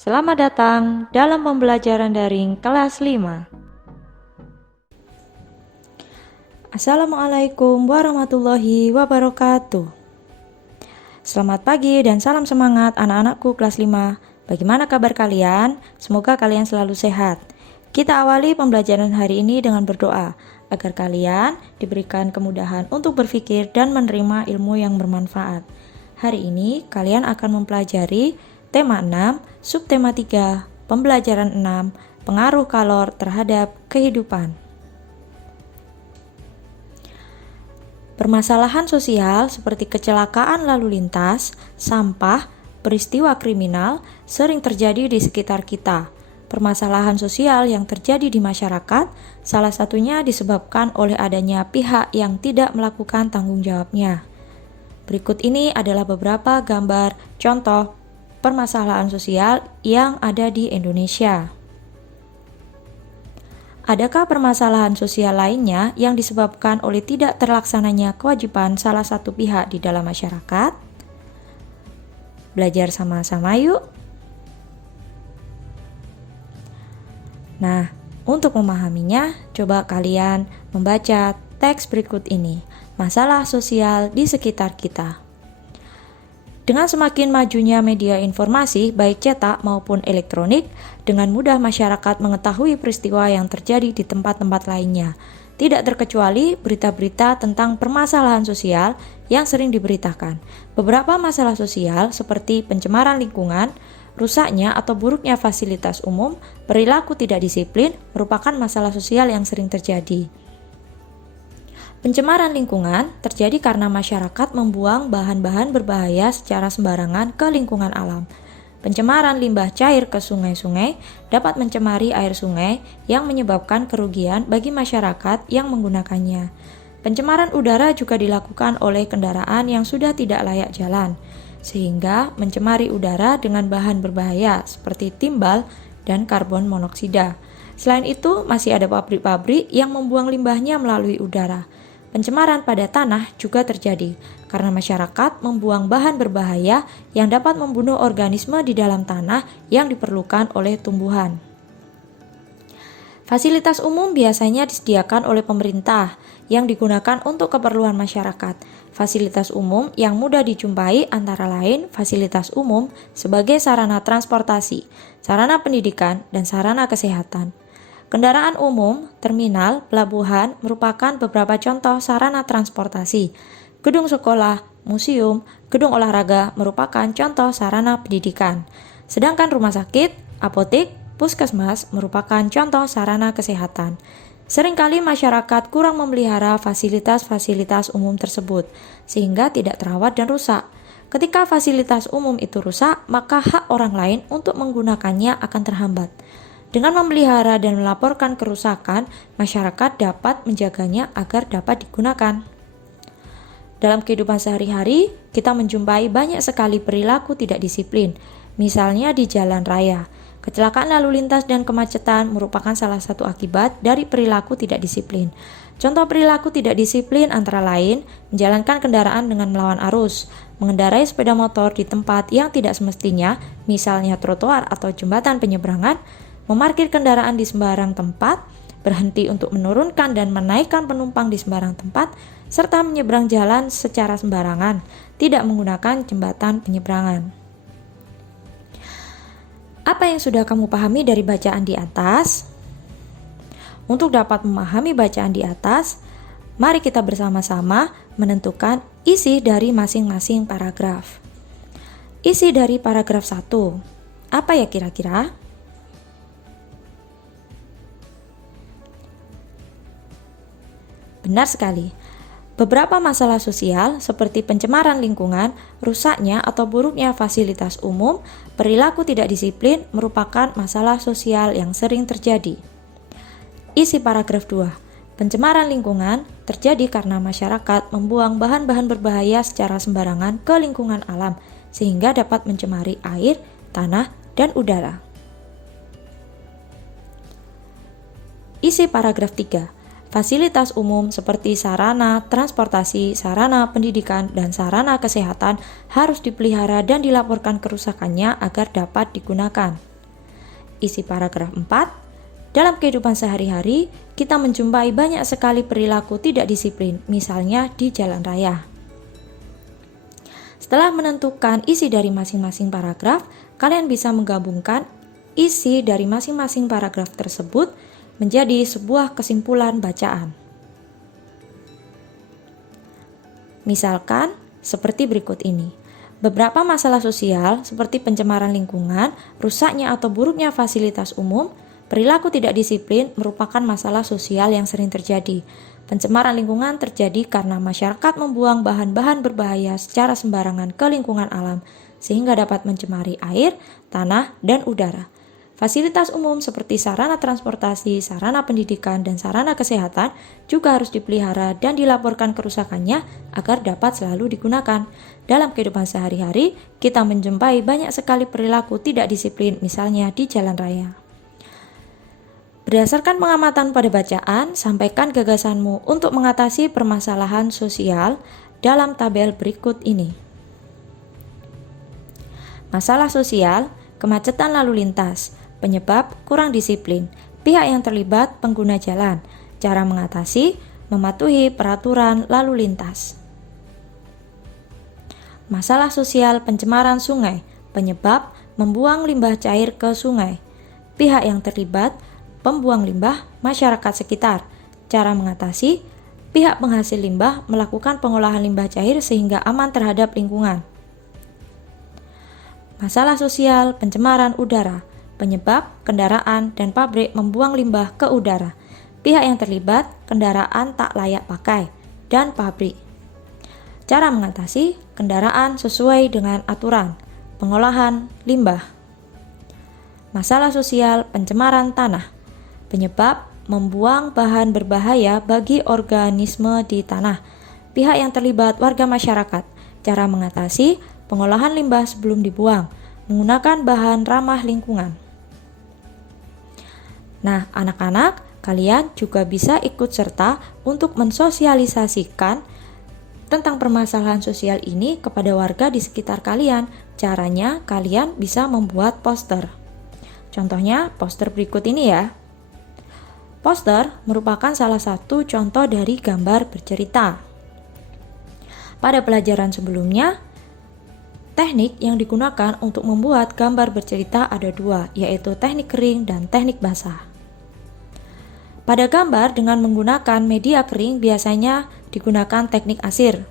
Selamat datang dalam pembelajaran daring kelas 5. Assalamualaikum warahmatullahi wabarakatuh. Selamat pagi dan salam semangat anak-anakku kelas 5. Bagaimana kabar kalian? Semoga kalian selalu sehat. Kita awali pembelajaran hari ini dengan berdoa agar kalian diberikan kemudahan untuk berpikir dan menerima ilmu yang bermanfaat. Hari ini kalian akan mempelajari tema 6, subtema 3, pembelajaran 6, pengaruh kalor terhadap kehidupan. Permasalahan sosial seperti kecelakaan lalu lintas, sampah, peristiwa kriminal sering terjadi di sekitar kita. Permasalahan sosial yang terjadi di masyarakat salah satunya disebabkan oleh adanya pihak yang tidak melakukan tanggung jawabnya. Berikut ini adalah beberapa gambar contoh permasalahan sosial yang ada di Indonesia. Adakah permasalahan sosial lainnya yang disebabkan oleh tidak terlaksananya kewajiban salah satu pihak di dalam masyarakat? Belajar sama-sama yuk. Nah, untuk memahaminya, coba kalian membaca teks berikut ini. Masalah sosial di sekitar kita. Dengan semakin majunya media informasi, baik cetak maupun elektronik, dengan mudah masyarakat mengetahui peristiwa yang terjadi di tempat-tempat lainnya. Tidak terkecuali berita-berita tentang permasalahan sosial yang sering diberitakan. Beberapa masalah sosial seperti pencemaran lingkungan, rusaknya atau buruknya fasilitas umum, perilaku tidak disiplin merupakan masalah sosial yang sering terjadi. Pencemaran lingkungan terjadi karena masyarakat membuang bahan-bahan berbahaya secara sembarangan ke lingkungan alam. Pencemaran limbah cair ke sungai-sungai dapat mencemari air sungai yang menyebabkan kerugian bagi masyarakat yang menggunakannya. Pencemaran udara juga dilakukan oleh kendaraan yang sudah tidak layak jalan, sehingga mencemari udara dengan bahan berbahaya seperti timbal dan karbon monoksida. Selain itu, masih ada pabrik-pabrik yang membuang limbahnya melalui udara. Pencemaran pada tanah juga terjadi karena masyarakat membuang bahan berbahaya yang dapat membunuh organisme di dalam tanah yang diperlukan oleh tumbuhan. Fasilitas umum biasanya disediakan oleh pemerintah yang digunakan untuk keperluan masyarakat. Fasilitas umum yang mudah dijumpai antara lain fasilitas umum sebagai sarana transportasi, sarana pendidikan, dan sarana kesehatan. Kendaraan umum, terminal, pelabuhan merupakan beberapa contoh sarana transportasi. Gedung sekolah, museum, gedung olahraga merupakan contoh sarana pendidikan. Sedangkan rumah sakit, apotek, puskesmas merupakan contoh sarana kesehatan. Seringkali masyarakat kurang memelihara fasilitas-fasilitas umum tersebut, sehingga tidak terawat dan rusak. Ketika fasilitas umum itu rusak, maka hak orang lain untuk menggunakannya akan terhambat. Dengan memelihara dan melaporkan kerusakan, masyarakat dapat menjaganya agar dapat digunakan. Dalam kehidupan sehari-hari, kita menjumpai banyak sekali perilaku tidak disiplin, misalnya di jalan raya. Kecelakaan lalu lintas dan kemacetan merupakan salah satu akibat dari perilaku tidak disiplin. Contoh perilaku tidak disiplin antara lain, menjalankan kendaraan dengan melawan arus, mengendarai sepeda motor di tempat yang tidak semestinya, misalnya trotoar atau jembatan penyeberangan, memarkir kendaraan di sembarang tempat, berhenti untuk menurunkan dan menaikkan penumpang di sembarang tempat, serta menyeberang jalan secara sembarangan, tidak menggunakan jembatan penyeberangan. Apa yang sudah kamu pahami dari bacaan di atas? Untuk dapat memahami bacaan di atas, mari kita bersama-sama menentukan isi dari masing-masing paragraf. Isi dari paragraf 1. Apa ya kira-kira? Benar sekali. Beberapa masalah sosial seperti pencemaran lingkungan, rusaknya atau buruknya fasilitas umum, perilaku tidak disiplin merupakan masalah sosial yang sering terjadi. Isi paragraf 2. Pencemaran lingkungan terjadi karena masyarakat membuang bahan-bahan berbahaya secara sembarangan ke lingkungan alam sehingga dapat mencemari air, tanah, dan udara. Isi paragraf 3. Fasilitas umum seperti sarana transportasi, sarana pendidikan, dan sarana kesehatan harus dipelihara dan dilaporkan kerusakannya agar dapat digunakan. isi paragraf 4. Dalam kehidupan sehari-hari, kita menjumpai banyak sekali perilaku tidak disiplin, misalnya di jalan raya. Setelah menentukan isi dari masing-masing paragraf, kalian bisa menggabungkan isi dari masing-masing paragraf tersebut menjadi sebuah kesimpulan bacaan. Misalkan seperti berikut ini. Beberapa masalah sosial seperti pencemaran lingkungan, rusaknya atau buruknya fasilitas umum, perilaku tidak disiplin merupakan masalah sosial yang sering terjadi. Pencemaran lingkungan terjadi karena masyarakat membuang bahan-bahan berbahaya secara sembarangan ke lingkungan alam, sehingga dapat mencemari air, tanah, dan udara. Fasilitas umum seperti sarana transportasi, sarana pendidikan, dan sarana kesehatan juga harus dipelihara dan dilaporkan kerusakannya agar dapat selalu digunakan. Dalam kehidupan sehari-hari, kita menjumpai banyak sekali perilaku tidak disiplin, misalnya di jalan raya. Berdasarkan pengamatan pada bacaan, sampaikan gagasanmu untuk mengatasi permasalahan sosial dalam tabel berikut ini. Masalah sosial, kemacetan lalu lintas. Penyebab kurang disiplin, pihak yang terlibat pengguna jalan, cara mengatasi, mematuhi peraturan lalu lintas. Masalah sosial pencemaran sungai, penyebab membuang limbah cair ke sungai, pihak yang terlibat pembuang limbah, masyarakat sekitar, cara mengatasi, pihak penghasil limbah melakukan pengolahan limbah cair sehingga aman terhadap lingkungan. Masalah sosial pencemaran udara, penyebab kendaraan dan pabrik membuang limbah ke udara, pihak yang terlibat kendaraan tak layak pakai, dan pabrik. Cara mengatasi kendaraan sesuai dengan aturan, pengolahan limbah. Masalah sosial pencemaran tanah, penyebab membuang bahan berbahaya bagi organisme di tanah, pihak yang terlibat warga masyarakat, cara mengatasi pengolahan limbah sebelum dibuang, menggunakan bahan ramah lingkungan. Nah, anak-anak, kalian juga bisa ikut serta untuk mensosialisasikan tentang permasalahan sosial ini kepada warga di sekitar kalian. Caranya, kalian bisa membuat poster. Contohnya, poster berikut ini ya. Poster merupakan salah satu contoh dari gambar bercerita. Pada pelajaran sebelumnya, teknik yang digunakan untuk membuat gambar bercerita ada dua, yaitu teknik kering dan teknik basah. Pada gambar dengan menggunakan media kering biasanya digunakan teknik arsir.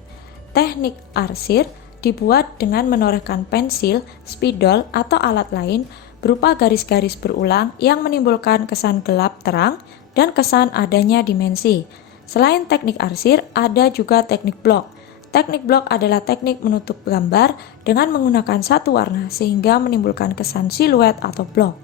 Teknik arsir dibuat dengan menorehkan pensil, spidol, atau alat lain berupa garis-garis berulang yang menimbulkan kesan gelap terang dan kesan adanya dimensi. Selain teknik arsir, ada juga teknik blok. Teknik blok adalah teknik menutup gambar dengan menggunakan satu warna sehingga menimbulkan kesan siluet atau blok.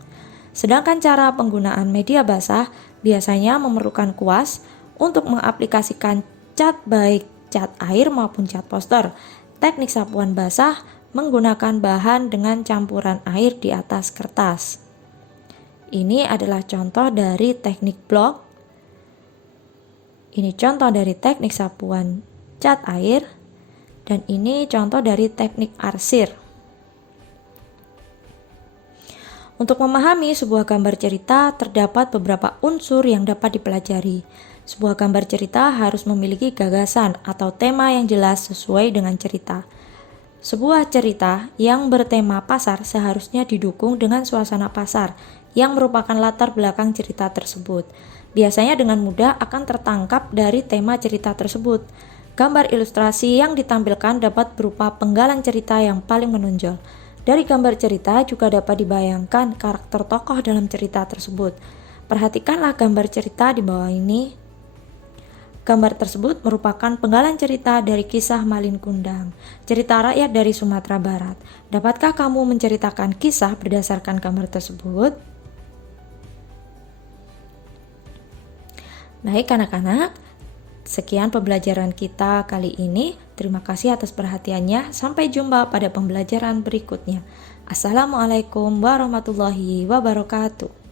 Sedangkan cara penggunaan media basah biasanya memerlukan kuas untuk mengaplikasikan cat baik cat air maupun cat poster. Teknik sapuan basah menggunakan bahan dengan campuran air di atas kertas. Ini adalah contoh dari teknik blok. Ini contoh dari teknik sapuan cat air. Dan ini contoh dari teknik arsir. Untuk memahami sebuah gambar cerita, terdapat beberapa unsur yang dapat dipelajari. Sebuah gambar cerita harus memiliki gagasan atau tema yang jelas sesuai dengan cerita. Sebuah cerita yang bertema pasar seharusnya didukung dengan suasana pasar yang merupakan latar belakang cerita tersebut. Biasanya dengan mudah akan tertangkap dari tema cerita tersebut. Gambar ilustrasi yang ditampilkan dapat berupa penggalan cerita yang paling menonjol. Dari gambar cerita juga dapat dibayangkan karakter tokoh dalam cerita tersebut. Perhatikanlah gambar cerita di bawah ini. Gambar tersebut merupakan penggalan cerita dari kisah Malin Kundang, cerita rakyat dari Sumatera Barat. Dapatkah kamu menceritakan kisah berdasarkan gambar tersebut? Baik anak-anak, sekian pembelajaran kita kali ini. Terima kasih atas perhatiannya. Sampai jumpa pada pembelajaran berikutnya. Assalamualaikum warahmatullahi wabarakatuh.